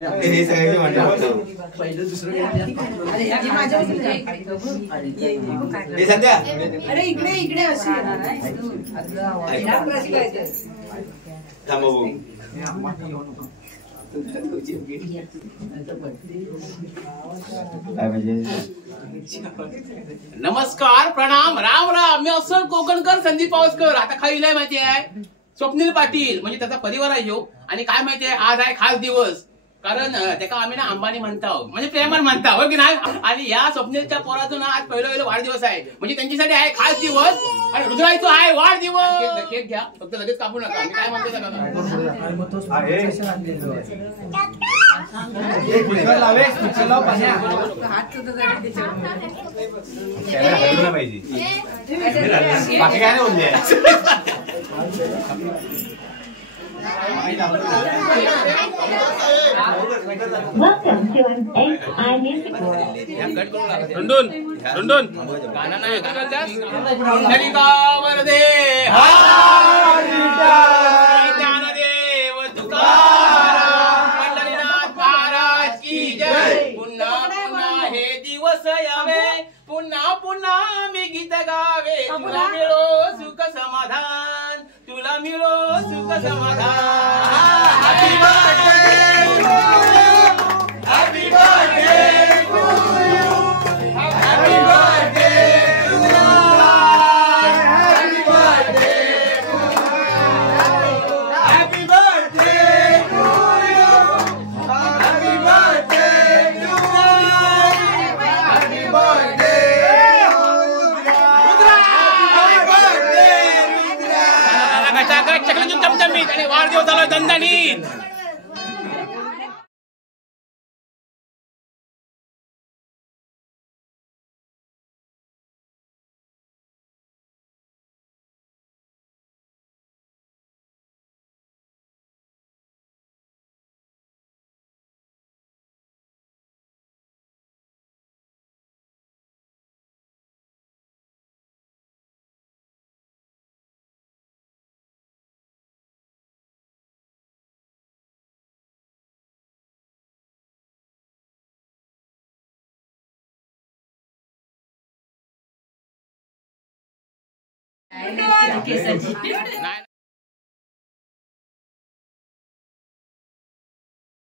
हे सगळे म्हणतात पहिलं दुसरं हे सध्या अरे इकडे इकडे अशी थांबव नमस्कार प्रणाम राम राम मी असल कोकणकर संदीप पावसकर. आता खाईलाय माहिती आहे स्वप्नील पाटील म्हणजे त्याचा परिवार आहे ह्यो. आणि काय माहितीये आज आहे खास दिवस कारण त्याका आम्ही ना अंबानी म्हणताव म्हणजे प्रेमान म्हणताव हो की नाही. आणि या स्वप्नीलच्या पोराचा ना आज पहिला वाढदिवस आहे म्हणजे त्यांच्यासाठी आहे खास दिवस. आणि रुद्राईचा आहे वाढदिवस. केक घ्या फक्त लगेच कापू नका. मी काय म्हणतो बाकी काय नाही गाणं नाही ज्ञानदेव तुकाराम पंढरीनाथ महाराज की जय. पुन्हा पुन्हा हे दिवस यावे पुन्हा पुन्हा मी गीत गावे. तुला मिळो सुख समाधान तुला मिळो सुख समाधान. Happy birthday happy birthday to you happy birthday to you happy birthday happy birthday to you happy birthday to happy birthday चकली चमचमीत आणि वाढदिवसाला दणदणीत. नाही